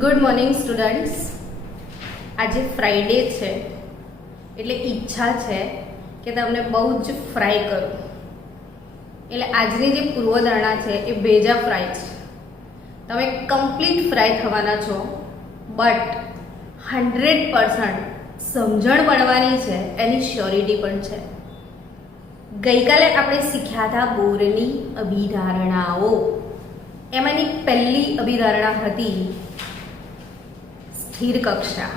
Good morning students. આજે Friday છે એટલે ઈચ્છા છે કે તમને બહુ જ ફ્રાય કરું. એટલે આજની જે પૂર્વધારણા છે એ ભેજા ફ્રાય છે. તમે કમ્પ્લીટ ફ્રાય થવાના છો, બટ 100% સમજણ પડવાની છે, એની શ્યોરિટી પણ છે. ગઈકાલે આપણે શીખ્યા હતા બોરની અભિધારણાઓ. એમાંની પહેલી અભિધારણા હતી સ્થિર કક્ષા.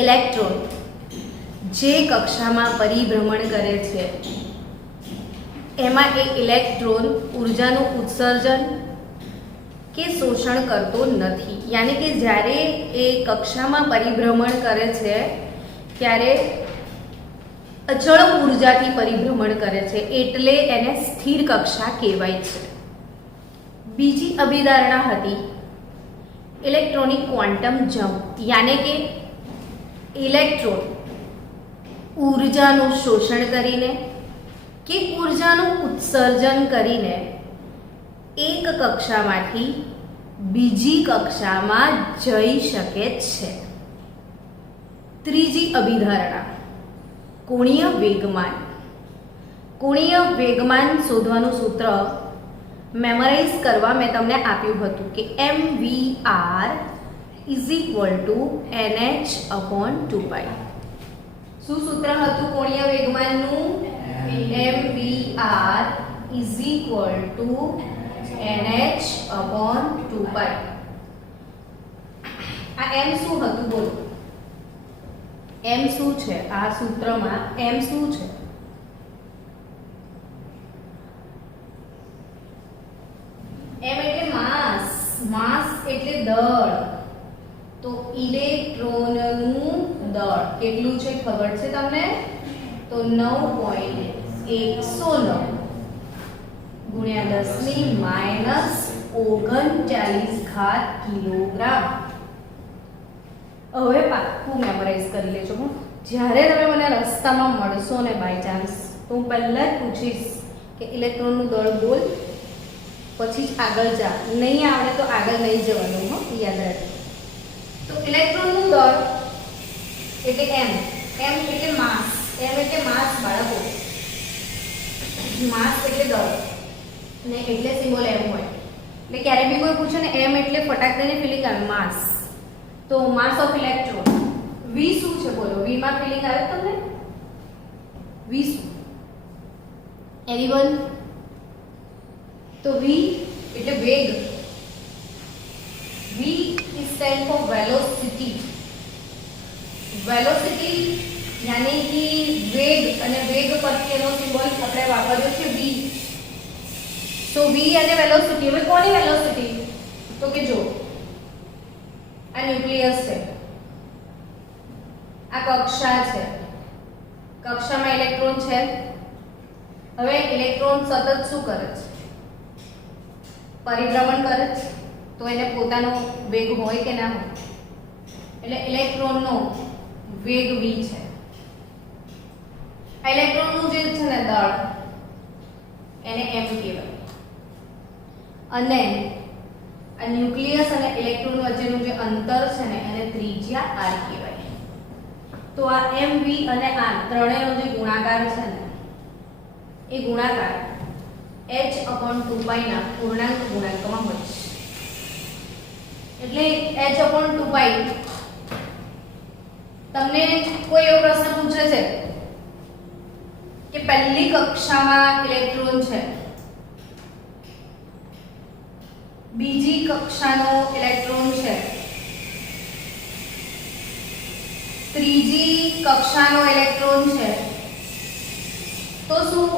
ઇલેક્ટ્રોન જે કક્ષામાં પરિભ્રમણ કરે છે એમાં એ ઇલેક્ટ્રોન ઉર્જાનું ઉત્સર્જન કે શોષણ કરતો નથી. યાની કે જ્યારે એ કક્ષામાં પરિભ્રમણ કરે છે ત્યારે અચળ ઉર્જાથી પરિભ્રમણ કરે છે, એટલે એને સ્થિર કક્ષા કહેવાય છે. બીજી અભિધારણા હતી ઇલેક્ટ્રોનિક ક્વોન્ટમ જમ્પ. યાને કે ઇલેક્ટ્રોન ઉર્જાનું શોષણ કરીને કે ઉર્જાનું ઉત્સર્જન કરીને એક કક્ષામાંથી બીજી કક્ષામાં જઈ શકે છે. ત્રીજી અભિધારણા કોણીય વેગમાન. કોણીય વેગમાન શોધવાનું સૂત્ર મેમરાઇઝ કરવા મેં તમને આપ્યું હતું કે mvr is equal to nh/2π. શું સૂત્ર હતું કોણીય વેગમાનનું? mvr is equal to nh/2π. આ m શું હતું બોલો? m શું છે? આ સૂત્રમાં m શું છે? m એટલે માસ. માસ એટલે દળ. તો ઇલેક્ટ્રોનનું દળ કેટલું છે ખબર છે તમને? તો 9.109 ગુણ્યા 10⁻³ કિલોગ્રામ. હવે પાક્કું મેમરાઇઝ કરી લેજો. જ્યારે તમે મને રસ્તામાં મળશો ને બાય ચાન્સ, તો હું પહેલા જ પૂછીશ કે ઇલેક્ટ્રોનનું દળ બોલ, પછી જ આગળ જા. નહીં આવડે તો આગળ નહીં જવાનું, હો, યાદ રાખજો. તો ઇલેક્ટ્રોનનું દળ એટલે m. m એટલે માસ. m એટલે માસ બાળકો. માસ એટલે દળ ને એટલે સિમ્બોલ m હોય. એટલે ક્યારે બી કોઈ પૂછે ને m એટલે ફટાક દઈને ફિલિંગ આવે માસ. તો માસ ઓફ ઇલેક્ટ્રોન v શું છે બોલો? v માં ફિલિંગ આવે તમને? v શું? એનીવન? તો v એટલે વેગ. v stand for velocity. Velocity યાની કે વેગ, અને વેગ પરથી એનો સિમ્બોલ આપણે વાપર્યો છે v. તો v અને વેલોસિટી. હવે કોની વેલોસિટી? તો કે જો આ ન્યુક્લિયસ છે, આ કક્ષા છે, કક્ષામાં ઇલેક્ટ્રોન છે. હવે ઇલેક્ટ્રોન સતત શું કરે છે? પરિભ્રમણ કરે છે. તો એને પોતાનો વેગ હોય કે ના હોય? એટલે ઇલેક્ટ્રોનનો વેગ v છે. આ ઇલેક્ટ્રોનનું જે છે ને દળ, એને m કહેવાય. અને આ ન્યુક્લિયસ અને ઇલેક્ટ્રોન વચ્ચેનું જે અંતર છે ને એને ત્રિજ્યા r કહેવાય. તો આ mv અને r ત્રણેયનો જે ગુણાકાર છે ને એ ગુણાકાર h/2π ના પૂર્ણાંક ગુણાંકમાં હોય છે. એટલે h/2π તમને કોઈ એવો પ્રશ્ન પૂછે છે કે પહેલી કક્ષામાં ઇલેક્ટ્રોન છે, બીજી કક્ષાનો ઇલેક્ટ્રોન છે, ત્રીજી કક્ષાનો ઇલેક્ટ્રોન છે, તો શું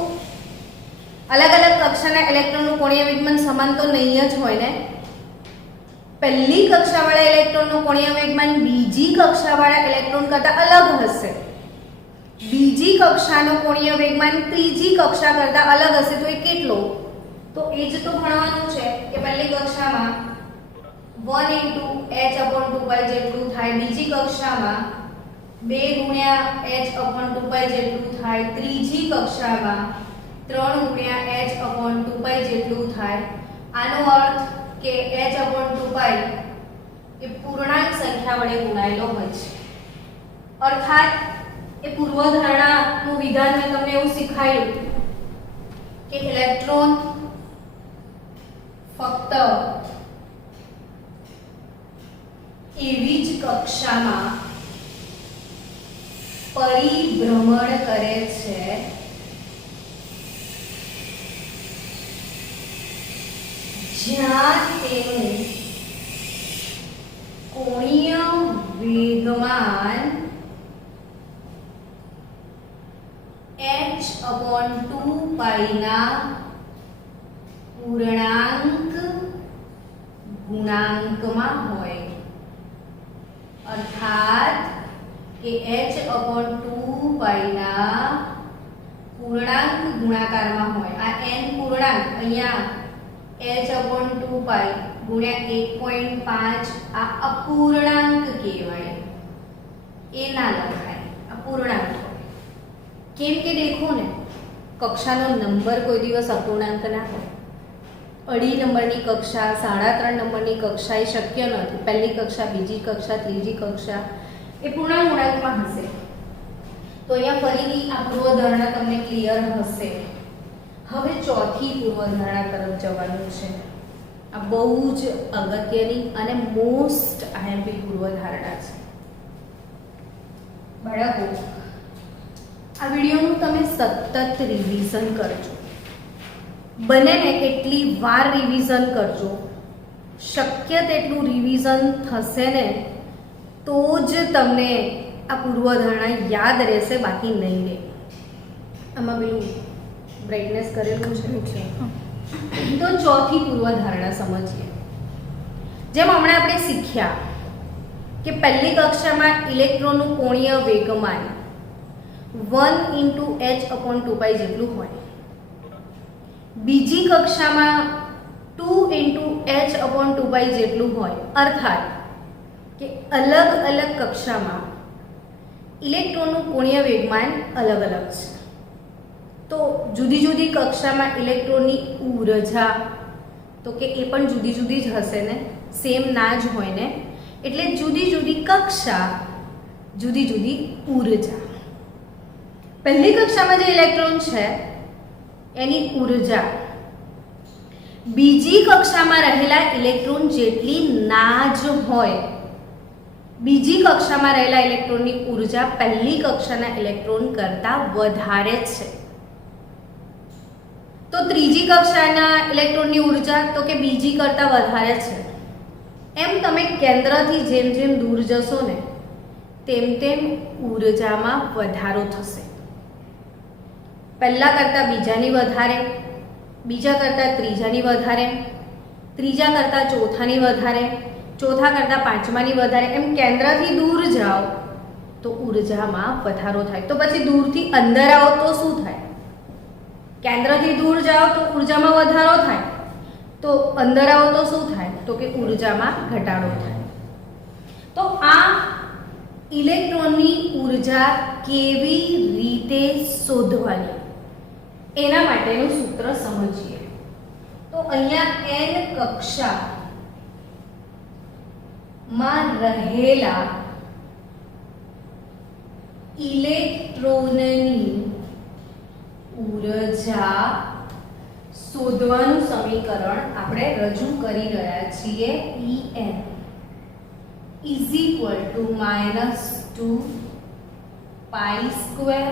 અલગ અલગ કક્ષાના ઇલેક્ટ્રોનનું કોણીય વેગમાન સમાન તો નહીં જ હોય ને? પહેલી કક્ષાવાળા ઇલેક્ટ્રોનનું કોણીય વેગમાન બીજી કક્ષાવાળા ઇલેક્ટ્રોન કરતાં અલગ હશે. બીજી કક્ષાનો કોણીય વેગમાન ત્રીજી કક્ષા કરતાં અલગ હશે. તો એ કેટલો? તો એ જ તો ભણવાનું છે કે પહેલી કક્ષામાં 1 * h/2π જેટલું થાય, બીજી કક્ષામાં 2 * h/2π જેટલું થાય, ત્રીજી કક્ષામાં 3 * h/2π જેટલું થાય. આનો અર્થ કે h/2π એ પૂર્ણાંક સંખ્યા વડે ગુણાયેલો હોય છે. અર્થાત એ પૂર્વધારણાનું વિધાન મેં તમને એવું શીખવાડ્યું કે ઇલેક્ટ્રોન ફક્ત એવી જ કક્ષામાં પરિભ્રમણ કરે છે જ્યાં તેનું કોણીય વેગમાન h/2π ના પૂર્ણાંક ગુણાંકમાં હોય. અર્થાત કે h/2π ના પૂર્ણાંક ગુણાકારમાં હોય. આ n પૂર્ણાંક અહીંયા h/2π ગુણ્યા 1.5 આ અપૂર્ણાંક કહેવાય. એ ના લખાય, અપૂર્ણાંક હોય. કેમ કે દેખો ને, કક્ષાનો નંબર કોઈ દિવસ અપૂર્ણાંક ના હોય. 2.5 નંબરની કક્ષા, 3.5 નંબરની કક્ષા એ શક્ય નથી. પહેલી કક્ષા, બીજી કક્ષા, ત્રીજી કક્ષા એ પૂર્ણાંક ગુણાંકમાં હશે. તો અહીંયા ફરીથી આ પૂર્વધારણા તમને ક્લિયર હશે. હવે ચોથી પૂર્વધારણા તરફ જવાનું છે. આ બહુ જ અગત્યની અને મોસ્ટ આઈએમપી પૂર્વધારણા છે. બાળકો, આ વિડીયોનું તમે સતત રિવિઝન કરજો. બને ને એટલી વાર રિવિઝન કરજો. શક્ય તેટલું રિવિઝન થશે ને તો જ તમને આ પૂર્વધારણા યાદ રહેશે, બાકી નહીં રહે. આમાં પેલું બ્રાઇટનેસ કરેલું છે. તો ચોથી પૂર્વધારણા સમજીએ. જેમ હમણાં આપણે શીખ્યા કે પહેલી કક્ષામાં ઇલેક્ટ્રોનનું કોણીય વેગમાન 1 × h/2π જેટલું હોય. બીજી કક્ષામાં 2 × h/2π જેટલું હોય. અર્થાત કે અલગ અલગ કક્ષામાં ઇલેક્ટ્રોનનું કોણીય વેગમાન અલગ અલગ છે. તો જુદી જુદી કક્ષામાં ઇલેક્ટ્રોનની ઊર્જા તો કે એ પણ જુદી જુદી જ હશે ને, સેમ ના જ હોય ને. એટલે જુદી જુદી કક્ષા, જુદી જુદી ઊર્જા. પહેલી કક્ષામાં જે ઇલેક્ટ્રોન છે એની ઊર્જા બીજી કક્ષામાં રહેલા ઇલેક્ટ્રોન જેટલી ના જ હોય. બીજી કક્ષામાં રહેલા ઇલેક્ટ્રોનની ઊર્જા પહેલી કક્ષાના ઇલેક્ટ્રોન કરતાં વધારે છે. તો ત્રીજી કક્ષાના ઇલેક્ટ્રોનની ઊર્જા તો કે બીજી કરતાં વધારે છે. એમ તમે કેન્દ્રથી જેમ જેમ દૂર જશો ને તેમ તેમ ઊર્જામાં વધારો થશે. પહેલા કરતાં બીજાની વધારે, બીજા કરતાં ત્રીજાની વધારે, ત્રીજા કરતાં ચોથાની વધારે, ચોથા કરતાં પાંચમાની વધારે. એમ કેન્દ્રથી દૂર જાઓ તો ઊર્જામાં વધારો થાય. તો પછી દૂરથી અંદર આવો તો શું થાય? કેન્દ્રથી દૂર જાઓ તો ઊર્જામાં વધારો થાય, તો અંદર આવો તો શું થાય? તો કે ઊર્જામાં ઘટાડો થાય. તો આ ઇલેક્ટ્રોનની ઊર્જા કેવી રીતે શોધવાની એના માટેનું સૂત્ર સમજીએ. તો અહીંયા n કક્ષામાં રહેલા ઇલેક્ટ્રોનની ઊર્જા શોધવાનું સમીકરણ આપણે રજૂ કરી રહ્યા છીએ. En is equal to -2π²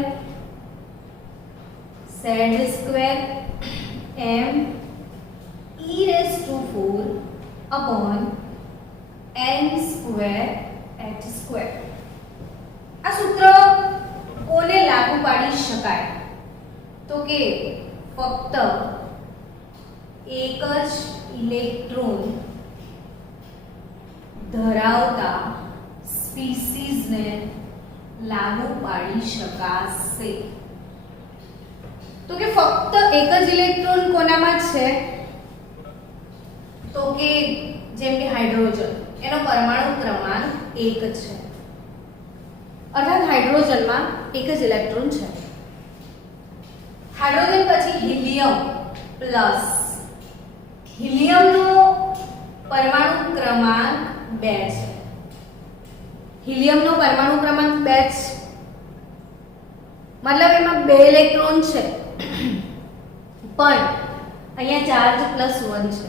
z² m e⁴ n²h². આ સૂત્ર કોને લાગુ પાડી શકાય? તો કે ફક્ત એક જ ઇલેક્ટ્રોન ધરાવતા સ્પીસીઝને લાગુ પાડી શકાશે. તો કે ફક્ત એક જ ઇલેક્ટ્રોન કોનામાં છે? તો કે જેમ કે હાઇડ્રોજન, એનો પરમાણુ ક્રમાંક 1 છે. અર્થાત હાઇડ્રોજનમાં એક જ ઇલેક્ટ્રોન છે. હાઇડ્રોજન પછી હિલિયમ પ્લસ. હિલિયમનો પરમાણુ ક્રમાંક 2 છે. હિલિયમનો પરમાણુ ક્રમાંક 2 છે, મતલબ એમાં 2 ઇલેક્ટ્રોન છે, પણ અહીંયા ચાર્જ +1 છે.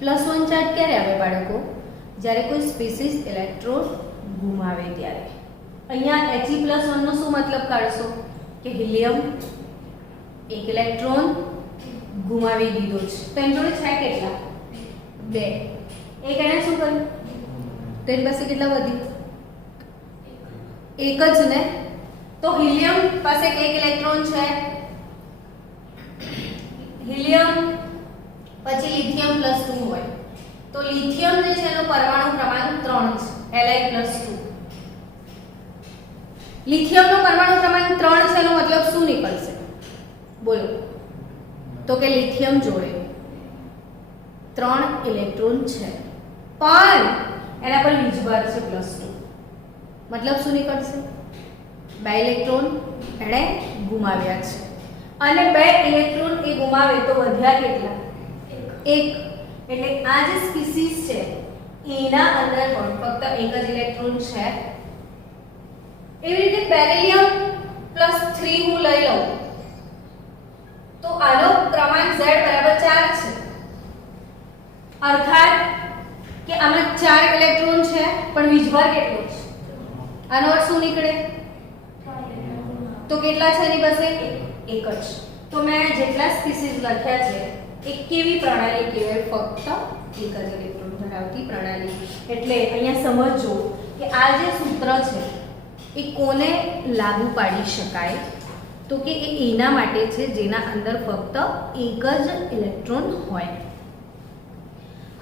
+1 ચાર્જ ક્યારે આવે બાળકો? જ્યારે કોઈ સ્પીસીસ ઇલેક્ટ્રોન ગુમાવે ત્યારે. અહીંયા He+1 નો શું મતલબ કાઢશો કે હિલિયમ એક ઇલેક્ટ્રોન ગુમાવી દીધો છે. તો એની જોડે છે કેટલા? 2. એક એને શું કર્યું? તો એની પાસે કેટલા વધી? એક જ ને. તો હિલિયમ પાસે એક ઇલેક્ટ્રોન છે, હિલિયમ પછી લિથિયમ +2 હોય તો લિથિયમ જે છે એનો પરમાણુ ક્રમાંક 3 છે, Li+2. લિથિયમનો પરમાણુ ક્રમાંક 3 છે એનો મતલબ શું નીકળશે? બોલો. તો કે લિથિયમ જોડે 3 ઇલેક્ટ્રોન છે, પણ એના પર વીજભાર છે +2. મતલબ શું નીકળશે? 2 ઇલેક્ટ્રોન એણે ગુમાવ્યા છે, અને 2 ઇલેક્ટ્રોન એ ગુમાવે તો વધ્યા કેટલા? 1. એટલે આ જે સ્પીસીસ છે એના અંદર પણ ફક્ત એક જ ઇલેક્ટ્રોન છે. એવી રીતે બેરિલિયમ +3 હું લઈ લઉં તો આનો ક્રમાંક Z = 4 છે, અર્થાત કે આમાં 4 ઇલેક્ટ્રોન છે પણ વીજભાર કેટલો છે? આનો અર્થ શું નીકળે? તો કેટલા છે એની પાસે? એક જ. તો મેં જેટલા સ્પીસીસ લખ્યા છે એ કેવી પ્રણાલી કહેવાય? ફક્ત એક જ ઇલેક્ટ્રોન ધરાવતી પ્રણાલી. એટલે અહીંયા સમજો કે આ જે સૂત્ર છે એ કોને લાગુ પાડી શકાય? તો કે એ એના માટે છે જેના અંદર ફક્ત એક જ ઇલેક્ટ્રોન હોય.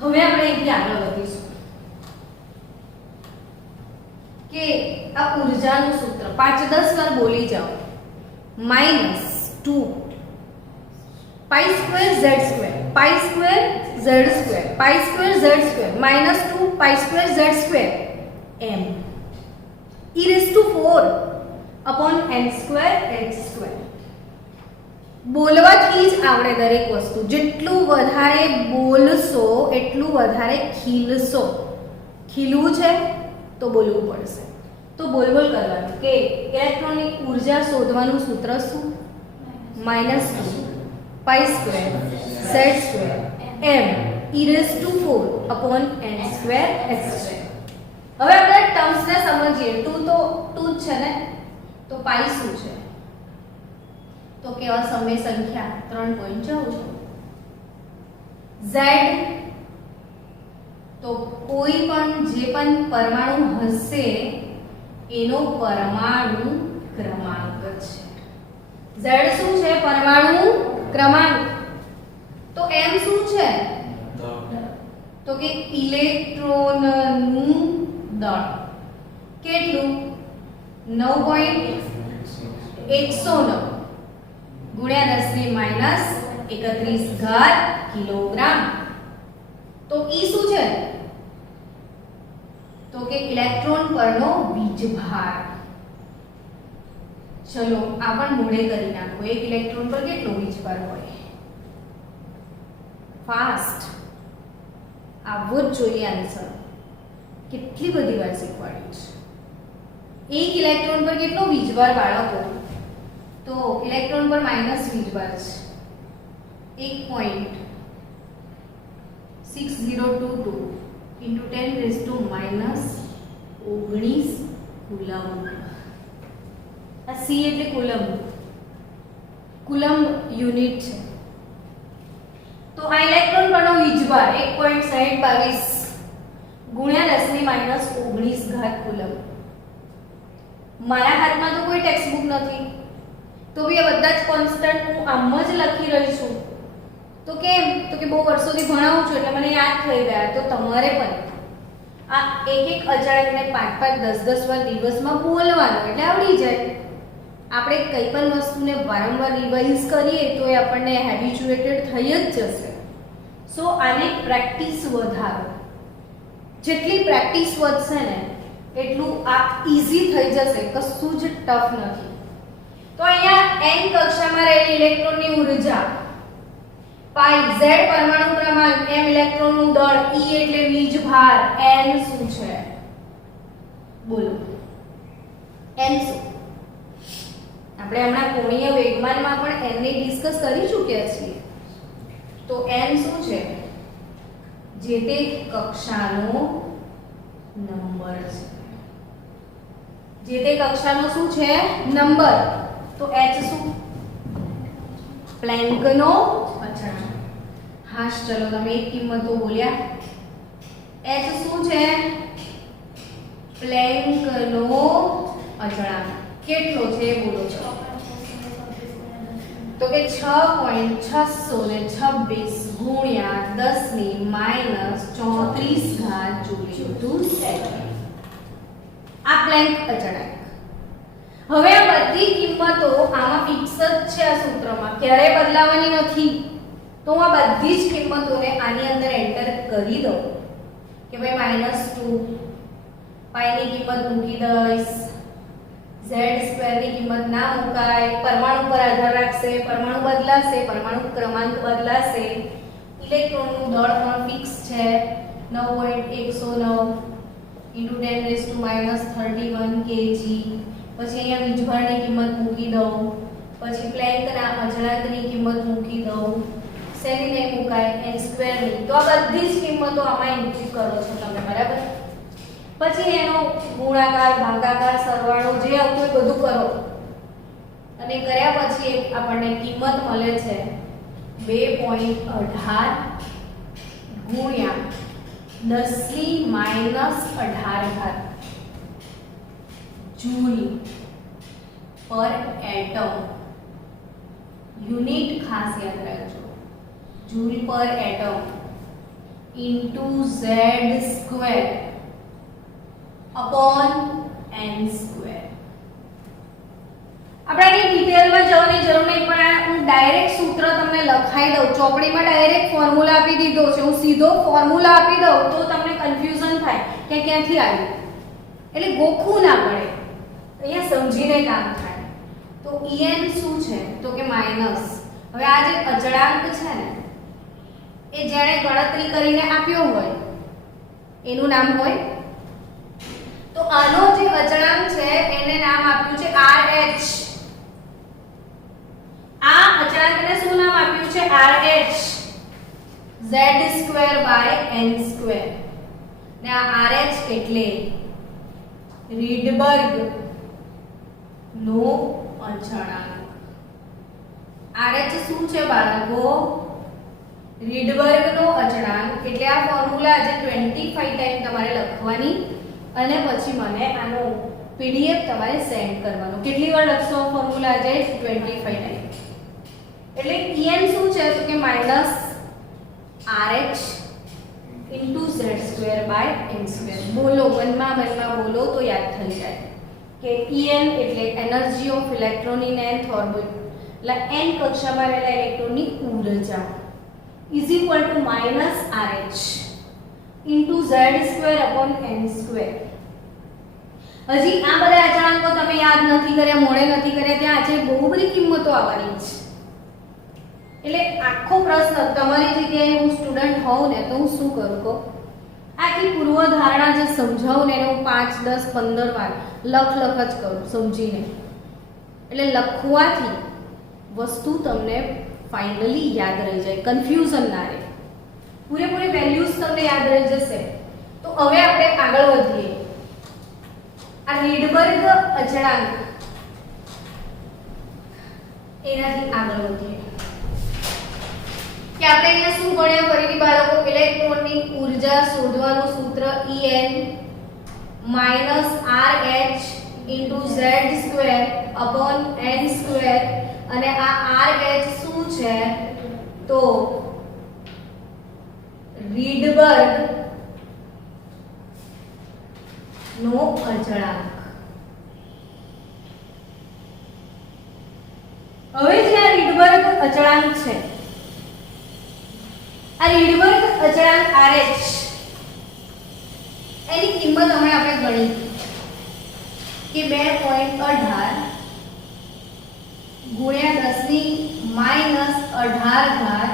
હવે આપણે અહીંથી આગળ વધીશું કે આ ઉર્જાનું સૂત્ર 5-10 વાર બોલી જાઓ. -2 π² z² π² z² π² z² -2 π² z² m e⁴ n²h². બોલવાથી જ આવડે દરેક વસ્તુ. જેટલું વધારે બોલશો એટલું વધારે ખીલશો. ખીલવું છે તો બોલવું પડશે. તો બોલ કરવાનું કે ઇલેક્ટ્રોનની ઊર્જા શોધવાનું સૂત્ર શું? -2 π² z² m e⁴ n²h². હવે આપણે ટર્મ્સને સમજીએ. 2 તો 2 જ છે ને, તો પાઈ શું છે? તો કે અસમય સંખ્યા 3.14. Z તો કોઈ પણ જે પણ પરમાણુ હશે એનો પરમાણુ ક્રમાંક છે. Z શું છે? પરમાણુ ક્રમાંક. તો m શું છે? તો કે ઇલેક્ટ્રોનનું દળ. કેટલું? 9.109 ગુણ્યા 10⁻31 કિલોગ્રામ. તો E શું છે? તો કે ઇલેક્ટ્રોન પરનો વીજભાર. ચલો આ પણ મોડે કરી નાખો. એક ઇલેક્ટ્રોન પર કેટલો વીજભાર હોય? ફાસ્ટ આવવો જ જોઈએ આન્સર. કેટલી બધી વાર શીખવાડ્યું છે. એક ઇલેક્ટ્રોન પર કેટલો વીજભાર બાળકો? તો ઇલેક્ટ્રોન પર માઈનસ વીજભાર છે 1.6022 into 10⁻⁻19 કુલમ. આ C એટલે કુલમ, કુલમ યુનિટ છે. તો આ ઇલેક્ટ્રોન પરનો વીજભાર 1.6022 ગુણ્યા 10⁻⁻19 કુલમ. મારા હાથમાં તો કોઈ ટેક્સ્ટ બુક નથી, તો બી આ બધા જ કોન્સ્ટન્ટ હું આમ જ લખી રહી છું. તો કેમ? તો કે બહુ વર્ષોથી ભણાવું છું એટલે મને યાદ થઈ ગયા. તો તમારે પણ આ એક અચળાંકને 5-5 10-10 વાર દિવસમાં બોલવાનું એટલે આવડી જાય. આપણે કઈ પણ વસ્તુને વારંવાર રિવાઇઝ કરીએ તો એ આપણને હેબિચ્યુએટેડ થઈ જ જશે. સો આને પ્રેક્ટિસ વધારો. જેટલી પ્રેક્ટિસ વધશે ને એટલું આ ઈઝી થઈ જશે, કશું જ ટફ નથી. તો અહીંયા n કક્ષામાં રહેલી ઇલેક્ટ્રોનની ઊર્જા, પાઈ z પરમાણુ ક્રમાંક, m ઇલેક્ટ્રોનનું દળ, e એટલે વીજભાર, n શું છે? બોલો n શું? આપણે હમણાં કોણીય વેગમાનમાં પણ n ની ડિસ્કસ કરી ચૂક્યા છીએ. તો n શું છે? જે તે કક્ષાનો નંબર છે. જે તે કક્ષાનો શું છે? નંબર. તો h શું? પ્લેન્કનો અચળાંક. હા ચલો તમે એક કિંમતો બોલ્યા. h શું છે? પ્લેન્કનો અચળાંક. કેટલો છે બોલો છો? તો કે 6.626 ગુણ્યા 10 ની -34 ઘાત જુલ સેકન્ડ. આ પ્લેન્ક અચળાંક. હવે આ બધી કિંમતો આમાં ફિક્સ જ છે. આ સૂત્રમાં ક્યારેય બદલાવાની નથી. તો હું આ બધી જ કિંમતોને આની અંદર એન્ટર કરી દઉં કે ભાઈ -2 પાઈ ની કિંમત મૂકી દઈશ. z સ્ક્વેર ની કિંમત ના મુકાય. પરમાણુ પર આધાર રાખશે. પરમાણુ બદલાશે, પરમાણુ ક્રમાંક બદલાશે. ઇલેક્ટ્રોનનું દળ પણ ફિક્સ છે 9.109 × 10⁻31 kg. પછી અહીંયા વીજભારની કિંમત મૂકી દઉં. પછી પ્લેન્કના અચળાંકની કિંમત મૂકી દઉં. શેની નહીં મુકાય? n² ની. તો આ બધી જ કિંમતો આમાં ઇનપુટ કરો છો તમે, બરાબર? પછી એનો ગુણાકાર, ભાગાકાર, સરવાળો જે આવતું હોય બધું કરો. અને કર્યા પછી આપણને કિંમત મળે છે 2.18 ગુણ્યા 10 ની -18 ઘાત જૂલ પર એટમ. યુનિટ ખાસ યાદ રાખજો, જૂલ પર atom into z square upon n square. આપણે આની ડિટેલમાં જવાની જરૂર નહીં, પણ આ હું ડાયરેક્ટ સૂત્ર તમને લખાઈ દઉં. ચોપડીમાં ડાયરેક્ટ ફોર્મ્યુલા આપી દીધો છે. હું સીધો ફોર્મ્યુલા આપી દઉં તો તમને કન્ફ્યુઝન થાય કે ક્યાંથી આવ્યું, એટલે ગોખવું ના પડે, અહીંયા સમજીને કામ થાય. તો en શું છે? તો કે માઈનસ. હવે આ જે અચળાંક છે ને એ જેણે ગણતરી કરીને આપ્યો હોય એનું નામ હોય. તો આનો જે અચળાંક છે એને નામ આપ્યું છે RH. આ અચળાંકને શું નામ આપ્યું છે? RH. z²/n². ને આ RH એટલે રીડબર્ગ નો અચળાંક. RH શું છે બાળકો? રીડબર્ગ નો અચળાંક. એટલે આ ફોર્મ્યુલા આજે 25 ટાઈમ તમારે લખવાની અને પછી મને આનો PDF તમારે સેન્ડ કરવાનો. કેટલી વાર લખશો આ ફોર્મ્યુલા આજે? 25 ટાઈમ. એટલે En શું છે? તો કે -RH z²/n². બોલો, મનમાં બોલો તો યાદ થઈ જાય કે En એટલે energy of electron in nth orbit, એટલે n કક્ષામાં રહેલા ઇલેક્ટ્રોનની ઊર્જા is equal to -RH z²/n². હજી આ બધા અચળાંકો તમે યાદ નથી કર્યા, મોડે નથી કર્યા, ત્યાં આજે બહુ બધી કિંમતો આવવાની છે. એટલે આખો પ્રશ્ન તમારી જગ્યાએ હું સ્ટુડન્ટ હોઉં ને તો હું શું કરું કહું? આખી પૂર્વધારણા જે સમજાવું ને એને હું 5, 10, 15 વાર લખ જ કરું સમજીને. એટલે લખવાથી વસ્તુ તમને ફાઇનલી યાદ રહી જાય, કન્ફ્યુઝન ના રહે, પૂરેપૂરી વેલ્યુઝ તમને યાદ રહી જશે. તો હવે આપણે આગળ વધીએ. આ રીડબર્ગ અચળાંક એનાથી આગળ વધીએ કે આપણે અહીંયા શું ભણ્યા ફરીથી બાળકો? ઇલેક્ટ્રોનની ઊર્જા શોધવાનું સૂત્ર En -RH z²/n². અને આ RH શું છે? તો રીડબર્ગ નો અચળાંક. હવે જે આ રીડબર્ગ અચળાંક છે, આ રીડબર્ગ અચળાંક RH એની કિંમત હમણાં આપણે ગણી કે 2.18 ગુણ્યા 10 ની -18 ઘાત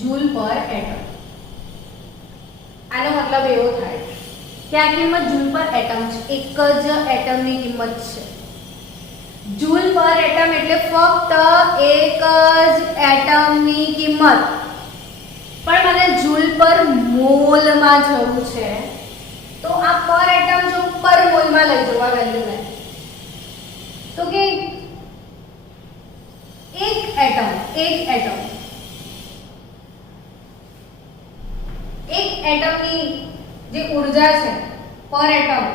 જૂલ પર એટમ. આનો મતલબ એવો થાય કે આ કિંમત જૂલ પર એટમ છે, એક જ એટમની કિંમત છે. જૂલ પર એટમ એટલે ફક્ત એક જ એટમની કિંમત. પણ મને જૂલ પર મોલમાં જવું છે, તો આ પર એટમ જો પર મોલમાં લઈ જવું આ વેલ્યુને, તો કે એક એટમની જે ઉર્જા છે પર એટમ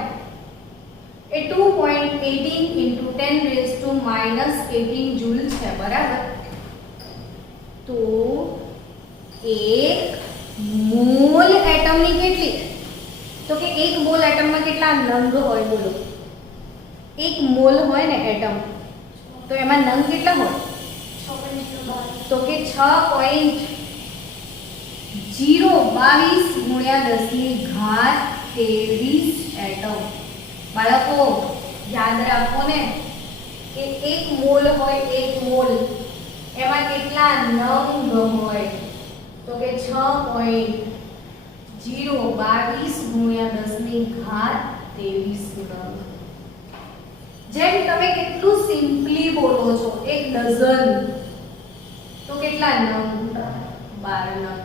એ 2.18 × 10⁻18 જૂલ છે, બરાબર. તો એક મોલ એટમની કેટલી, તો કે એક મોલ એટમમાં કેટલા નંગ હોય બોલો. એક મોલ હોય ને એટમ, તો એમાં નંગ કેટલા હોય, તો કે 6.022 × 10⁻23 એટમ. બાળકો યાદ રાખો ને કે એક મોલ હોય, એક મોલ એમાં કેટલા નંગ હોય, તો કે 6.022 × 10⁻23 નંગ. જેમ તમે કેટલું સિમ્પલી બોલો છો, એક ડઝન, તો કેટલા નંગ, 12 નંગ.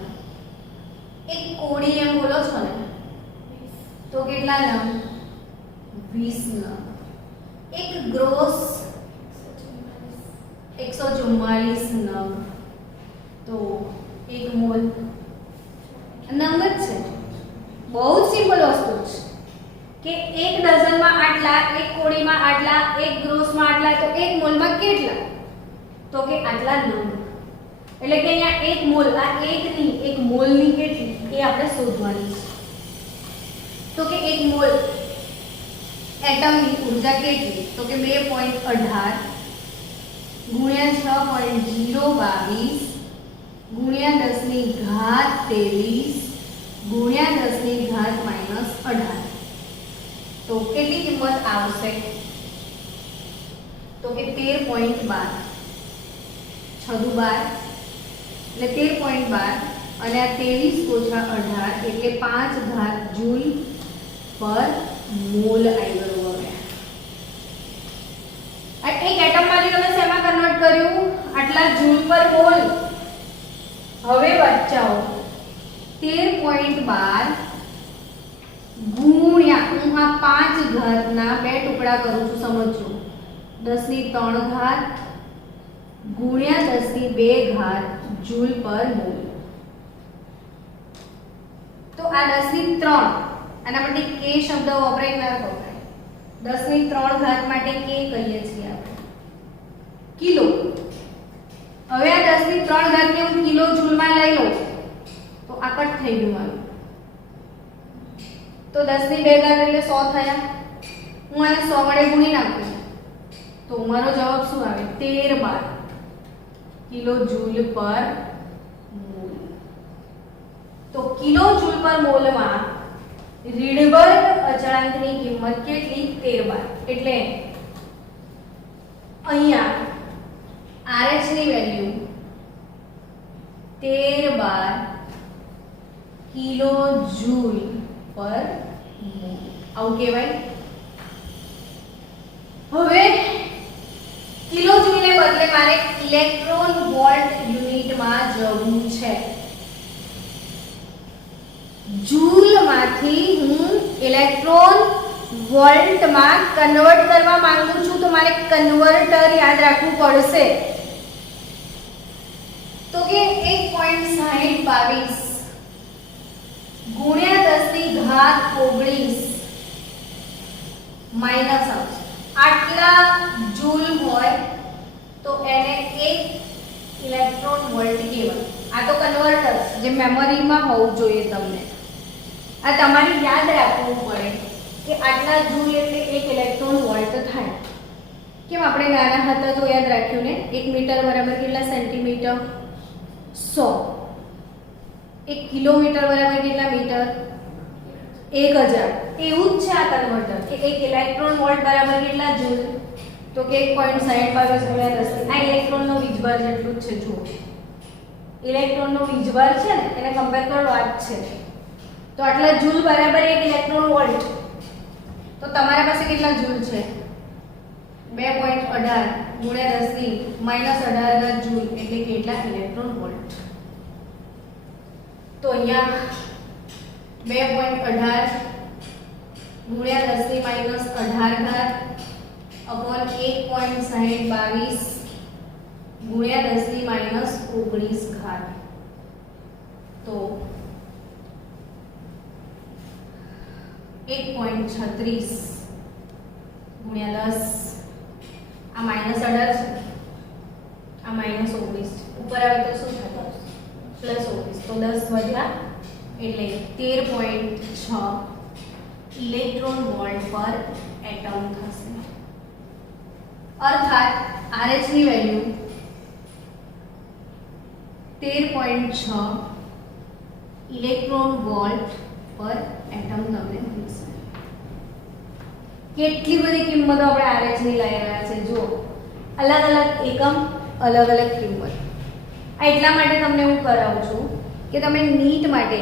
એક કોડી એમ બોલો છો ને, તો કેટલા નંગ, 20 નંગ. એક ગ્રોસ 144 નંગ, તો એક મોલ નંગ જ છે. બહુ જ સિમ્પલ વસ્તુ છે કે એક ડઝનમાં આટલા, એક કોડીમાં આટલા, એક ગ્રોસમાં આટલા, તો એક મોલમાં કેટલા, તો કે આટલા નંગ. એટલે કે અહીંયા એક મોલ, આ એકની એક મોલની કેટલી એ આપણે શોધવાની છે. તો કે એક મોલ એટમની ઉર્જા કેટલી, તો કે 2.18 ગુણ્યા 6.022 ગુણ્યા 10⁻23 ગુણ્યા 10⁻−18. તો કેટલી કિંમત આવશે, તો કે 13.12. 6 દુ 12 એટલે 13.12 અને આ 23 - 18 એટલે 5 ઘાત જૂલ પર મોલ આવી ગયું. હવે આ એક એટમમાંથી તમે શેમાં કન્વર્ટ કર્યું, આટલા જૂલ પર મોલ. હવે બચાવો 13.12 ગુણ્યા, હું આ 5 ઘાતના બે ટુકડા કરું છું, સમજો, 10⁻³ ઘાત ગુણ્યા 10⁻² ઘાત જૂલ પર મોલ. તો આ 10⁻³ આના માટે k શબ્દ વપરાય ના વપરાય, 10⁻³ ઘાત માટે k કહીએ છીએ આપણે કિલો. હવે આ 10⁻³ ઘાતને હું કિલો જૂલમાં લઈ લઉં તો આ કટ થઈ ગયું મારું, તો 10⁻² ઘાત એટલે 100 થયા. હું આને 100 વડે ગુણી નાખું તો મારો જવાબ શું આવે, 13 કિલો જૂલ પર મોલ. તો કિલો જૂલ પર મોલમાં રીડબર્ગ અચળાંકની કિંમત કેટલી, 13 એટલે અહીંયા RH ની વેલ્યુ 13 કિલો જૂલ પર મોલ આવું કહેવાય. હવે કિલો જૂલને બદલે મારે ઇલેક્ટ્રોન વોલ્ટ યુનિટમાં જવું છે. જૂલમાંથી હું ઇલેક્ટ્રોન વોલ્ટમાં કન્વર્ટ કરવા માંગુ છું, તો મારે કન્વર્ટર યાદ રાખવું પડશે. તો કે 1.6022 ગુણ્યા 10⁻19 માઈનસ આવશે. આટલા જૂલ હોય તો એને 1 ઇલેક્ટ્રોન વોલ્ટ કહેવાય. આ તો કન્વર્ટર જે મેમરીમાં હોવું જોઈએ તમને. આ તમારે યાદ રાખવું પડે કે આટલા જૂલ એટલે 1 ઇલેક્ટ્રોન વોલ્ટ થાય. કેમ આપણે નાના હતા તો યાદ રાખ્યું ને, 1 મીટર બરાબર કેટલા સેન્ટીમીટર, 100. 1 કિલોમીટર બરાબર કેટલા મીટર, 1000. એવું જ છે આ કન્વર્ટર કે 1 ઇલેક્ટ્રોન વોલ્ટ બરાબર કેટલા જૂલ, તો કે 1.6022 ગુણ્યા 10. આ ઇલેક્ટ્રોનનો વીજભાર જેટલું જ છે. જુઓ ઇલેક્ટ્રોનનો વીજભાર છે ને એને કમ્પેર કરો આ જ છે, તો તો આટલા જૂલ બરાબર 1 ઇલેક્ટ્રોન વોલ્ટ. તો તમારા પાસે કેટલા જૂલ છે? 2.18 ગુણ્યા 10 ની -18 જૂલ એટલે કેટલા ઇલેક્ટ્રોન વોલ્ટ? તો અહીંયા 2.18 ગુણ્યા 10 ની -18 અપોન 1.6022 ગુણ્યા 10 ની -19 તો 1.36 ગુણ્યા 10 આ -18 છે આ -19 ઉપર આવે તો શું થશે? +19 તો 10 વધ્યા એટલે 13.6 ઇલેક્ટ્રોન વોલ્ટ પર એટમ થશે. અર્થાત RH ની વેલ્યુ 13.6 ઇલેક્ટ્રોન વોલ્ટ પર એટમ તમને મળશે. કેટલી બધી કિંમતો આપણે RH ની લઈ રહ્યા છે. જો અલગ અલગ એકમ અલગ અલગ કિંમત. આ એટલા માટે તમને હું કરાવું છું કે તમે નીટ માટે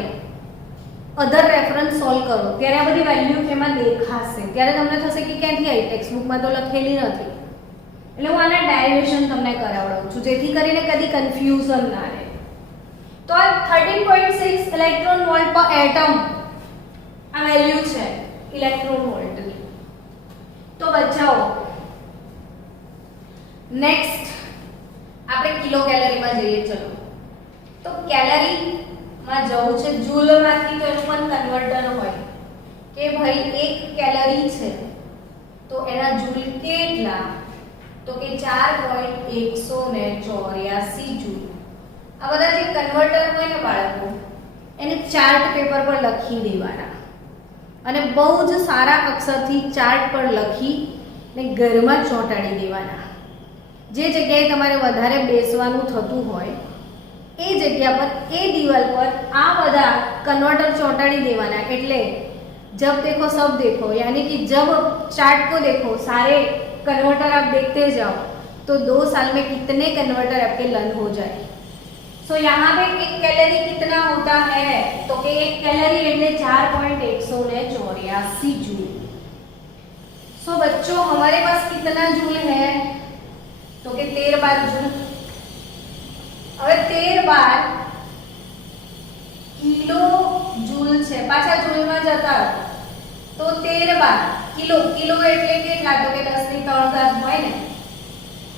અધર રેફરન્સ સોલ્વ કરો ત્યારે આ બધી વેલ્યુ એમાં દેખાશે. ત્યારે તમને થશે કે ક્યાંથી આવી, ટેક્સ્ટ બુકમાં તો લખેલી નથી. એટલે હું આના ડેરિવેશન તમને કરાવડાવું છું જેથી કરીને કદી કન્ફ્યુઝન ના રહે. તો આ 13.6 ઇલેક્ટ્રોન વોલ્ટ પર એટમ આ વેલ્યુ છે ઇલેક્ટ્રોન વોલ્ટની. તો બચાવો. નેક્સ્ટ આપણે કિલો કેલરીમાં જઈએ. ચલો તો કેલરી માં જવું છે જૂલમાંથી. તો એનું પણ કન્વર્ટર હોય કે ભાઈ 1 કેલરી છે તો એના જૂલ કેટલા? તો કે 4.184 જૂલ. આ બધા જે કન્વર્ટર હોય ને બાળકો એને ચાર્ટ પેપર પર લખી દેવાના અને બહુ જ સારા અક્ષરથી ચાર્ટ પર લખી ને ઘરમાં ચોંટાડી દેવાના. જે જગ્યાએ તમારે વધારે બેસવાનું થતું હોય એ જગ્યા પર એ દિવાલ પર આ બધા कन्वर्टर चौंटाड़ी देवाना. એટલે जब देखो सब देखो, यानी कि जब चार्ट को देखो सारे कन्वर्टर आप देखते जाओ तो 2 साल में कितने कन्वर्टर आपके लर्न हो जाए. सो यहाँ पे 1 कैलोरी कितना होता है? तो कि 1 कैलोरी એટલે 4.184 जूल. सो बच्चों हमारे पास कितना जूल है? तो कि 13 बार जूल. હવે 13 બાર કિલો જૂલ છે. પાછા જૂલમાં જતા તો 13 બાર કિલો. કિલો એટલે કેટલા? તો કે 10 ની 3 ઘાત હોય ને.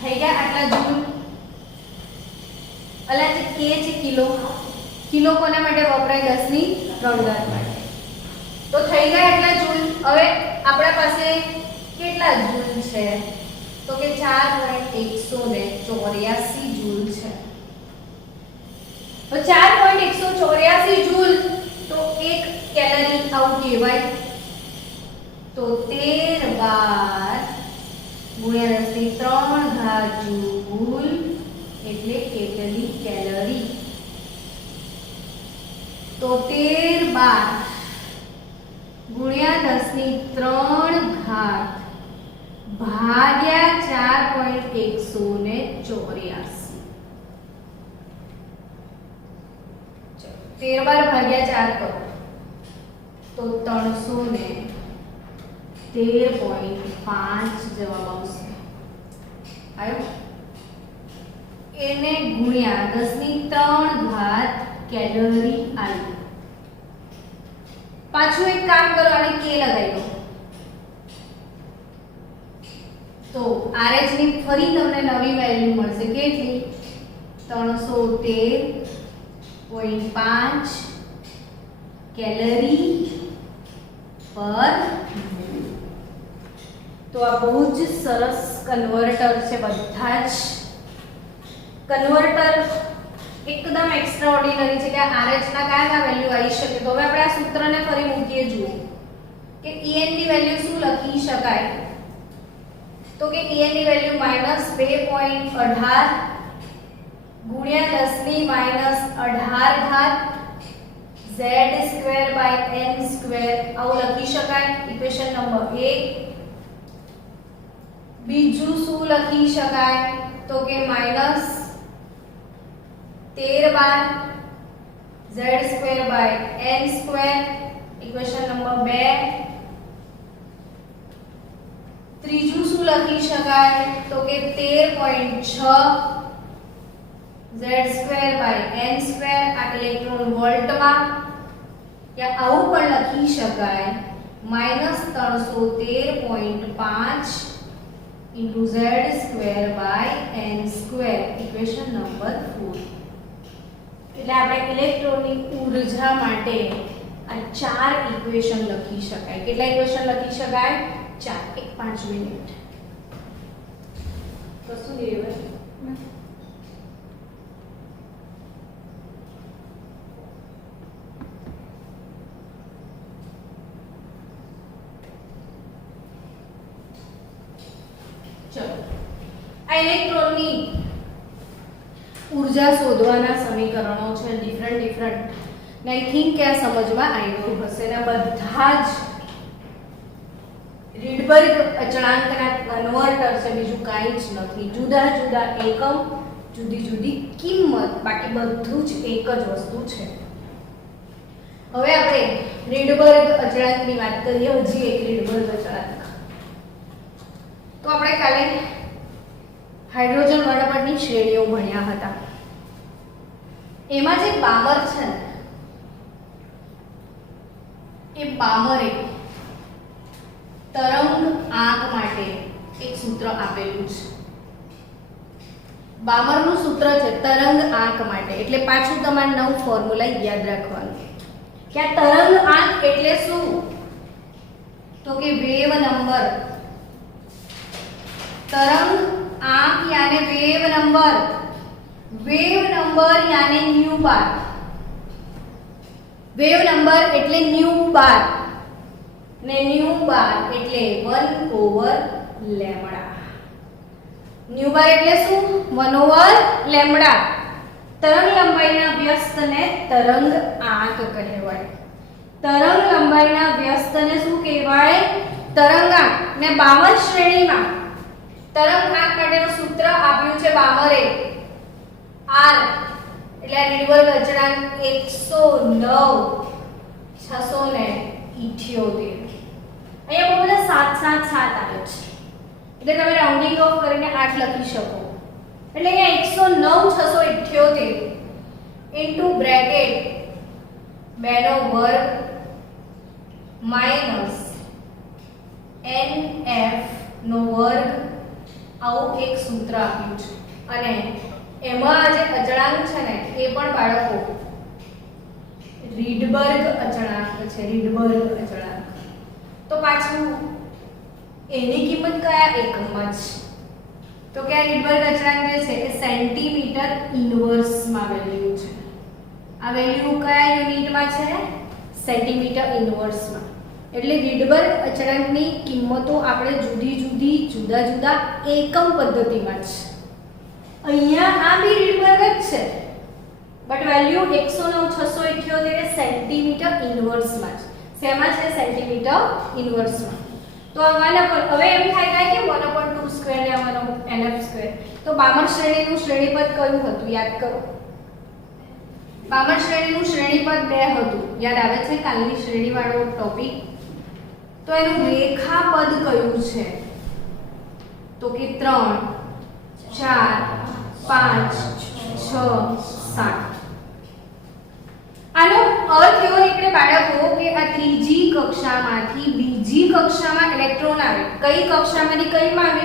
થઈ ગયા આટલા જૂલ. અલા જે કે છે કિલો. કિલો કોના માટે વપરાય? 10 ની 3 ઘાત માટે. તો થઈ ગયા આટલા જૂલ. હવે આપણા પાસે કેટલા જૂલ છે? તો કે 4.184 જૂલ છે. तो 4.184 जूल तो 1 कैलोरी आउट कहेवाय. तो 13 बार गुण્યા 10 ની 3 ઘાત જૂલ એટલે કેટલી કેલરી? તો 13 બાર ગુણ્યા 10 ની 3 ઘાત ભાગ્યા 4.184. 13 बार भाग्या 4 करो तो 313.5 जवाब आवशे. आयो એને ગુણ્યા 10 ની 3 ઘાત કેલરી આવી. પાછું એક કામ કરો, આને કે લગાવી દો તો RH ની ફરી તમને નવી વેલ્યુ મળશે. કેટલી? 313.5 कैलोरी पर मोल. तो आ बहुत ज सरस कन्वर्टर છે. બધા જ કન્વર્ટર એકદમ એક્સ્ટ્રા ઓર્ડિનરી છે કે RH ના કયા વેલ્યુ આવી શકે. તો હવે આપણે આ સૂત્રને ફરી મૂકીએ. જુઓ કે En ની વેલ્યુ શું લખી શકાય? તો કે En ની વેલ્યુ -2.18 गुणिया 10 ની -18 घात z² n² આવું લખી શકાય. Equation number 1. બીજું શું લખી શકાય? તો કે -13 બાર z² n² શકાય તો કે 13.6 z²/n² આ ઇલેક્ટ્રોન વોલ્ટમાં, યા આવું પણ લખી શકાય -313.5 z²/n² ઇક્વેશન નંબર 4. એટલે આપણે ઇલેક્ટ્રોનની ઊર્જા માટે આ 4 ઇક્વેશન લખી શકાય. કેટલા ઇક્વેશન લખી શકાય? 4. 5 મિનિટ કશું દેવે ચલો આ ઇલેક્ટ્રોનની ઊર્જા શોધવાના સમીકરણો છે ડિફરન્ટ ને આઈ થિંક કે આ સમજમાં આવ્યું હશે ને બધા જ રીડબર્ગ અચળાંકના કન્વર્ટર છે, બીજું કાંઈ જ નથી. જુદા જુદા એકમ, જુદી જુદી કિંમત, બાકી બધું જ એક જ વસ્તુ છે. હવે આપણે રીડબર્ગ અચળાંકની વાત કરીએ. હજી એક રીડબર્ગ અચળાંક તો આપણે કાલે હાઇડ્રોજન વર્ણપટની શ્રેણીઓ ભણ્યા હતા. એમાં જે બામર છે ને એ બામરે તરંગ આંક માટે એક સૂત્ર આપેલું છે. બામરનું સૂત્ર છે તરંગ આંક માટે. એટલે પાછું તમારે નવું ફોર્મ્યુલા યાદ રાખવાનું કે આ તરંગ આંક એટલે શું? તો કે વેવ નંબર. तरंग आंक यानी वेव नंबर यानी न्यू बार. वेव नंबर એટલે ન્યુ બાર ને ન્યુ બાર એટલે 1/λ. ન્યુ બાર એટલે શું? 1/λ. તરંગ લંબાઈના વ્યસ્તને તરંગ આંક કહેવાય. તરંગ લંબાઈના વ્યસ્તને શું કહેવાય? તરંગાંક. ને બામર શ્રેણીમાં તરંગ આંક માટેનું સૂત્ર આપ્યું છે બામરે R એટલે રીડબર્ગ અચળાંક 109,678. અહીંયા બહુ બધા 777 આવે છે એટલે તમે રાઉન્ડિંગ ઓફ કરીને 8 લખી શકો. એટલે અહીંયા 109,678 ઇન્ટુ બ્રેકેટ 2 નો વર્ગ માઈનસ NF નો વર્ગ આવું એક સૂત્ર આપ્યું છે. અને એમાં જે અચળાંક છે ને એ પણ બાળકો રીડબર્ગ અચળાંક છે. રીડબર્ગ અચળાંક તો પાછું એની કિંમત કયા એકમમાં છે? તો કે આ રીડબર્ગ અચળાંક જે છે એ સેન્ટીમીટર ઇન્વર્સમાં વેલ્યુ છે. આ વેલ્યુ કયા યુનિટમાં છે? સેન્ટીમીટર ઇન્વર્સમાં. એટલે રીડબર્ગ અચળાંકની કિંમતો આપણે જુદા જુદા એકમ પદ્ધતિમાં છે. અહીંયા આ બી રીડબર્ગ જ છે બટ વેલ્યુ 109,678 એ સેન્ટીમીટર ઇન્વર્સમાં છે. શેમાં છે? સેન્ટીમીટર ઇન્વર્સમાં. તો હવે એમ થાય કે 1/2² ને 1/NF². તો બામર શ્રેણીનું શ્રેણીપદ કયું હતું? યાદ કરો. બામર શ્રેણીનું શ્રેણીપદ 2 હતું. યાદ આવે છે કાલની શ્રેણીવાળો ટોપિક? તો એનું રેખાપદ કયું છે? તો કે 3, 4, 5, 6, 7. આનો અર્થ એવો નીકળે બાળકો કે આ ત્રીજી કક્ષામાંથી બીજી કક્ષામાં ઇલેક્ટ્રોન આવે. કઈ કક્ષામાંથી કઈમાં આવે?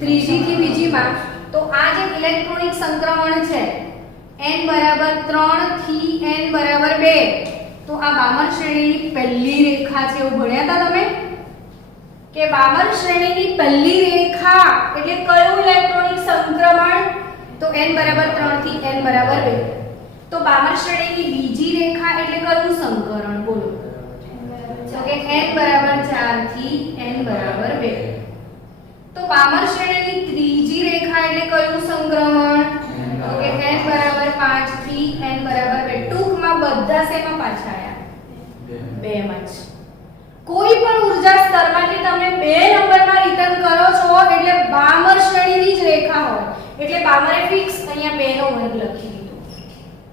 ત્રીજી થી બીજીમાં. તો આ જે ઇલેક્ટ્રોનિક સંક્રમણ છે n = 3 થી n = 2. તો આ બામર શ્રેણીની પહેલી રેખા છે. એવું ભણ્યા હતા તમે કે બામર શ્રેણીની પહેલી રેખા એટલે કયું ઇલેક્ટ્રોનિક સંક્રમણ? તો n = 3 થી n = 2. તો બામર શ્રેણીની બીજી રેખા એટલે કયું સંકરણ? બોલો. તો કે n = 4 થી n = 2. તો બામર શ્રેણીની ત્રીજી રેખા એટલે કયું સંક્રમણ? તો કે n = 5 થી n = 2. ટૂંકમાં બધા શેમાં પાછા આયા? 2 માં જ. કોઈ પણ ઊર્જા સ્તરમાંથી તમે 2 નંબરમાં રિટર્ન કરો છો એટલે બામર શ્રેણીની જ રેખા હોય. એટલે બામરે ફિક્સ અહીંયા 2 નો વર્ગ લખી દીધો.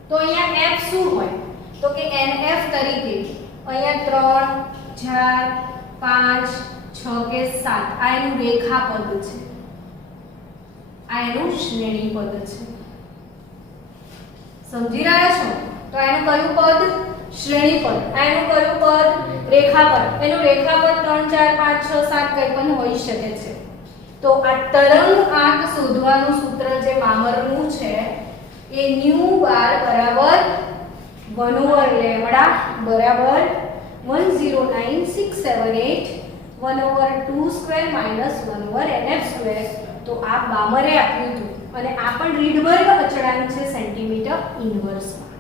તો અહીંયા f શું હોય? તો કે NF તરીકે અહીંયા 3, 4, 5, 6 કે 7 આ એનું રેખાપદ છે. આ એનું શ્રેણી પદ છે. સમજી રહ્યા છો? તો એનું કયું પદ? શ્રેણી પદ. આ એનું કયું પદ? રેખા પદ. એનું રેખા પદ 3 4 5 6 7 કંઈ પણ હોઈ શકે છે. તો આ તરંગ આંક શોધવાનું સૂત્ર જે મામરનું છે એ ન્યુ બાર બરાબર 1 over લેમ્બડા બરાબર 109678 1 over 2 square minus 1 over nf square. તો આ બામરે આપ્યું હતું અને આ પણ રીડબર્ગ અચળાંક છે સેન્ટીમીટર ઇન્વર્સમાં.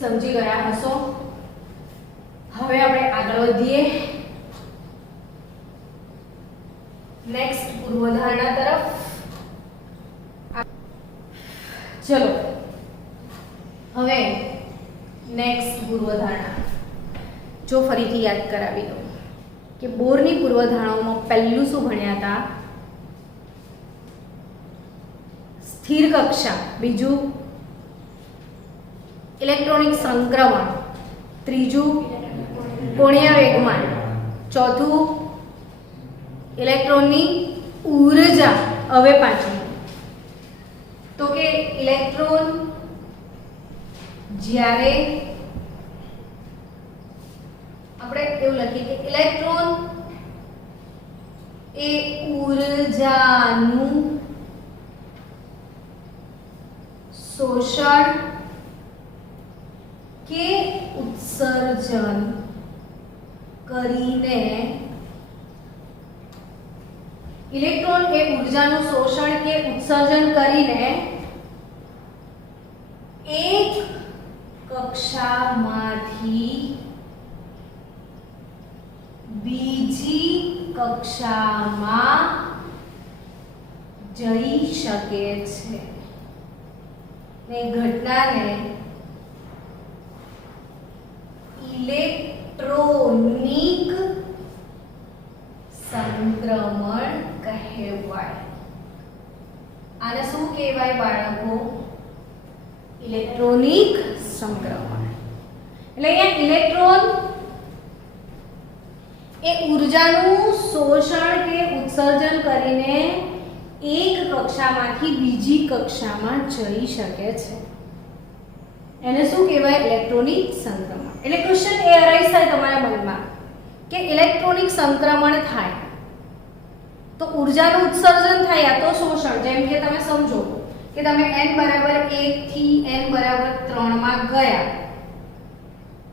સમજી ગયા હશો? હવે આપણે આગળ વધીએ નેક્સ્ટ પૂર્વધારણા તરફ. ચલો હવે નેક્સ્ટ પૂર્વધારણા જો ફરીથી યાદ કરાવી દઉં કે બોરની પૂર્વધારણાઓમાં પહેલું શું ભણ્યા હતા? સ્થિર કક્ષા, બીજું ઇલેક્ટ્રોનિક સંક્રમણ, ત્રીજું કોણીય વેગમાન, ચોથું ઇલેક્ટ્રોનની ઊર્જા. હવે પાંચમું તો કે ઇલેક્ટ્રોન જ્યારે આપણે એવું લખીએ કે ઇલેક્ટ્રોન એ ઊર્જાનું શોષણ કે ઉત્સર્જન કરીને ઇલેક્ટ્રોન એ ઊર્જાનું શોષણ કે ઉત્સર્જન કરીને એક કક્ષામાંથી બીજી કક્ષામાં જઈ શકે છે. ને ઘટનાને ઇલેક્ટ્રોનિક સંક્રમણ કહેવાય. આને શું કહેવાય બાળકો? ઇલેક્ટ્રોનિક સંક્રમણ. એટલે અહીંયા ઇલેક્ટ્રોન એ ઊર્જાનું શોષણ કે ઉત્સર્જન કરીને એક કક્ષામાંથી બીજી કક્ષામાં જઈ શકે છે. એને શું કહેવાય? ઇલેક્ટ્રોનિક સંક્રમણ. એટલે ક્વેશ્ચન એ અરાઈઝ થાય તમારા મનમાં કે ઇલેક્ટ્રોનિક સંક્રમણ થાય તો ઊર્જાનું ઉત્સર્જન થાય યા તો શોષણ. જેમ કે તમે સમજો કે તમે n બરાબર 1 થી n બરાબર 3 માં ગયા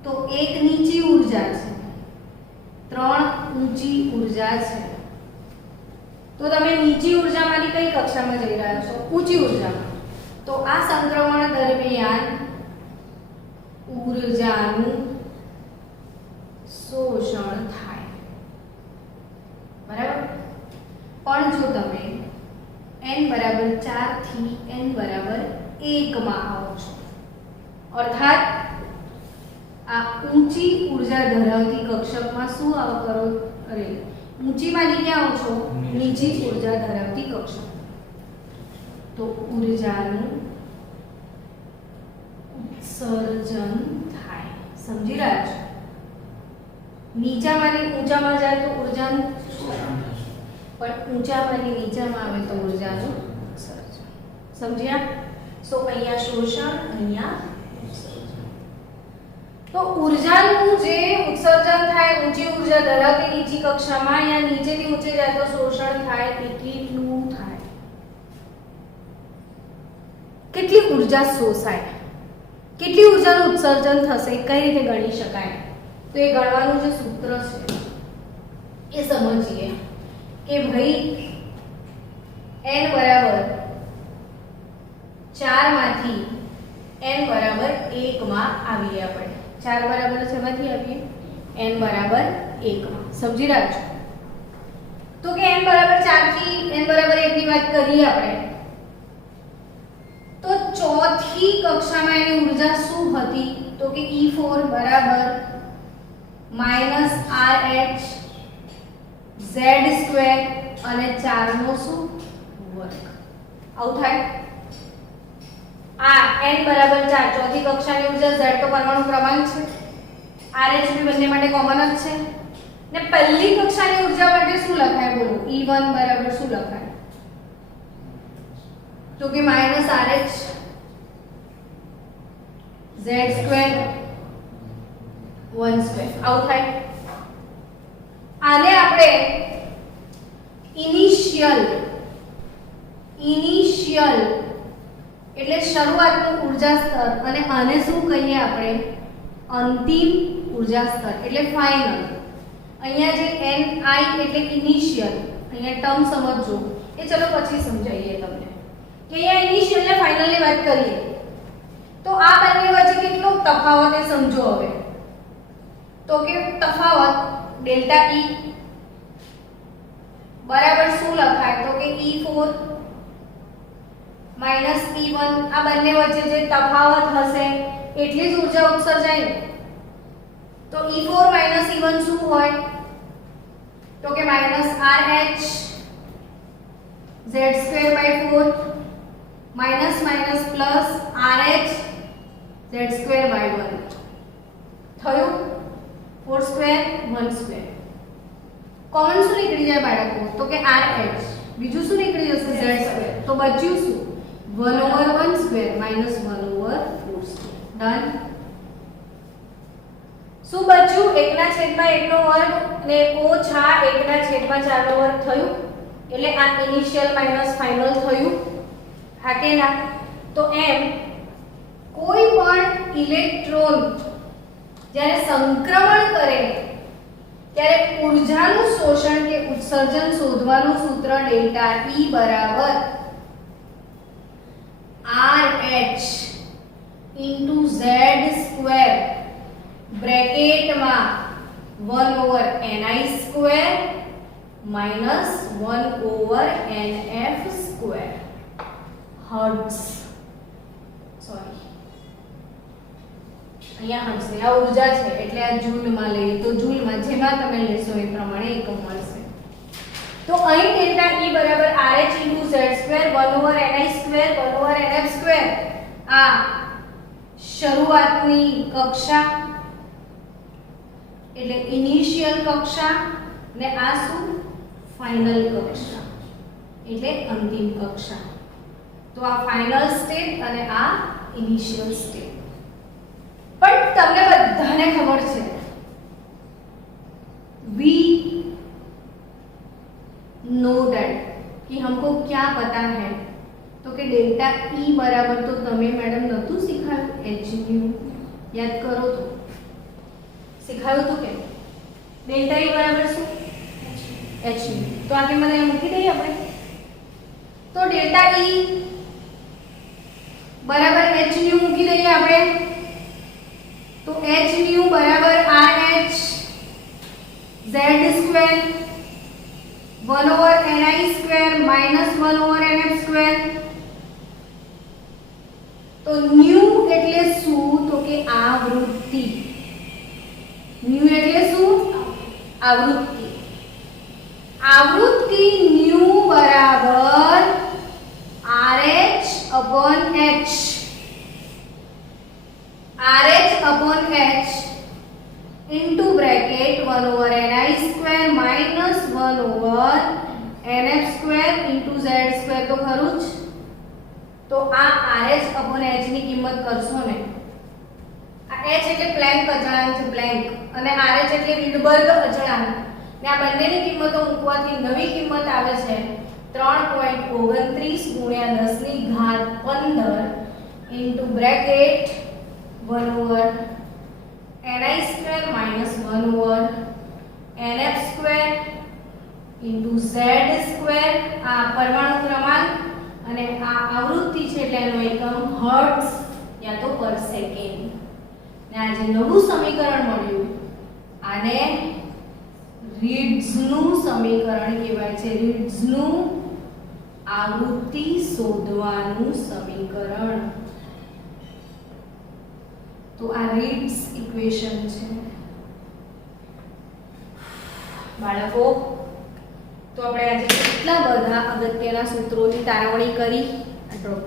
તો એક નીચી ઊર્જા છે, 3 ઊંચી ઊર્જા છે. તો તમે નીચી ઊર્જામાંથી કઈ કક્ષામાં જઈ રહ્યા છો? ઊંચી ઊર્જામાં. તો આ સંક્રમણ દરમિયાન ઊર્જાનું શોષણ થાય. બરાબર? પણ જો તમે n બરાબર 4 થી n બરાબર 1 માં આવો છો અર્થાત આ ઊંચી ઊર્જા ધરાવતી કક્ષકમાં શું આવો કરો? અરે ઊંચીમાંથી ક્યાં આવો છો? નીચી ઊર્જા ધરાવતી કક્ષક. તો ઊર્જાનું ઉત્સર્જન થાય. સમજી રહ્યા છો? નીચામાંથી ઊંચામાં જાય તો ઊર્જાનું પણ ઊંચામાંથી નીચામાં આવે તો ઊર્જાનું ઉત્સર્જન. સમજ્યા? સો અહીંયા શોષણ, અહીંયા ઉત્સર્જન. તો ઊર્જાનું જે ઉત્સર્જન થાય ઊંચી ઊર્જા ધરાવતી નીચી કક્ષામાં, અહીંયા નીચેથી ઊંચે જાય તો શોષણ થાય. એ કેટલું થાય? કેટલી ઊર્જા શોષાય, કેટલી ઊર્જાનું ઉત્સર્જન થશે, કઈ રીતે ગણી શકાય? તો એ ગણવાનું જે સૂત્ર છે એ સમજીએ કે ભાઈ n બરાબર 4 માંથી n બરાબર 1 માં આવીએ. આપણે 4 બરાબર શેમાંથી આવીએ? n બરાબર 1 માં. સમજી રહ્યા છો? તો કે n બરાબર 4 થી n બરાબર 1 ની વાત કરીએ આપણે તો ચોથી કક્ષામાં એની ઊર્જા શું હતી? તો કે E4 બરાબર -RH z² અને 4 નો શું વર્ગ. આવું થાય. આ n બરાબર 4 ચોથી કક્ષાની ઊર્જા z તો પરમાણુ ક્રમાંક છે, RH બી બંને માટે કોમન જ છે ને પહેલી કક્ષાની ઊર્જા માટે શું લખાય? બોલો E1 બરાબર શું લખાય? તો કે minus RH z square 1 square આવું થાય. આને આપણે ઇનિશિયલ એટલે શરૂઆતનું ઊર્જા સ્તર અને આને શું કહીએ આપણે અંતિમ ઊર્જા સ્તર એટલે ફાઇનલ. અહીંયા જે ni એટલે ઇનિશિયલ, અહીંયા ટર્મ સમજજો એ ચલો પછી સમજાવીએ તમને કે અહીંયા ઇનિશિયલ ને ફાઇનલ ની વાત કરીએ તો આ બંને વચ્ચે કેટલો તફાવત એ સમજો. હવે તો કે તફાવત ડેલ્ટા E બરાબર શું લખાય તો કે E4 માઈનસ E1 આ બંને વચ્ચે જે તફાવત હશે એટલી જ ઊર્જા ઉત્સર્જાય. તો E4 માઈનસ E1 શું હોય તો કે minus RH z²/4 minus minus plus RH z²/1 થયું 4² 1² કોમન શું નીકળી જાય બાળકો તો કે RH બીજું શું નીકળી જશે z² તો બચ્યું શું 1/1² માઈનસ 1/4². ડન. શું બચ્યું 1/1 નો વર્ગ ને ઓછા 1/4 નો વર્ગ થયું એટલે આ ઇનિશિયલ માઈનસ ફાઇનલ થયું. હા કે ના? તો એમ કોઈ પણ ઇલેક્ટ્રોન જ્યારે સંક્રમણ કરે ત્યારે ઊર્જાનું શોષણ કે ઉત્સર્જન શોધવાનું સૂત્ર ડેલ્ટા E બરાબર RH z² બ્રેકેટમાં 1/ni² minus 1/nf² hertz. Sorry અહીંયા હર્ટ્ઝ ની આ ઊર્જા છે એટલે આ જૂલમાં લઈએ તો જૂલમાં જેમાં તમે લેશો એ પ્રમાણે એકમ મળશે. તો અહીં ડેલ્ટા E બરાબર RH z² 1/ni² 1/nf² આ શરૂઆતની કક્ષા એટલે ઇનિશિયલ કક્ષા ને આ શું ફાઇનલ કક્ષા એટલે અંતિમ કક્ષા. તો આ ફાઇનલ સ્ટેટ અને આ ઇનિશિયલ સ્ટેટ. પણ તમને બધાને ખબર છે वी नो दैट कि हमको क्या पता है तो कि डेल्टा E बराबर तो तमे मैडम नतु सिखाયું h न्यू याद करो तो सिखाયું तो કે डेल्टा E बराबर શું h न्यू તો આગે મને મૂકી દઈએ આપણે તો डेल्टा E बराबर h न्यू મૂકી દઈએ આપણે तो h न्यू बराबर RH z² 1/ni² minus 1/nf². तो न्यू એટલે શું તો કે આવૃત્તિ. ન્યુ એટલે શું આવૃત્તિ. આવૃત્તિ ન્યુ બરાબર RH/h RH/h into bracket 1/ni² minus 1/nf² into z² તો ખરું જ. તો આ RH/h ની કિંમત કરશો ને આ h એટલે પ્લેન્ક અચળાંક છે પ્લેન્ક અને RH એટલે રીડબર્ગ અચળાંક ને આ બંનેની કિંમતો મૂકવાથી નવી કિંમત આવે છે 3.29 ગુણ્યા 10⁻15 into bracket 1/ni² minus 1/nf² into z² આ પરમાણુ ક્રમાંક અને આ આવૃત્તિ છે એટલે એનો એકમ હર્ટ્ઝ યા તો પર સેકન્ડ. ને આ જે નવું સમીકરણ મળ્યું આને રીડ્સનું સમીકરણ કહેવાય છે. રીડ્સનું આવૃત્તિ શોધવાનું સમીકરણ. તો આ રીડ્સ ઇક્વેશન છે બાળકો. તો આપણે આજે કેટલા બધા અગત્યના સૂત્રોની તારવણી કરી. આ ડ્રોપ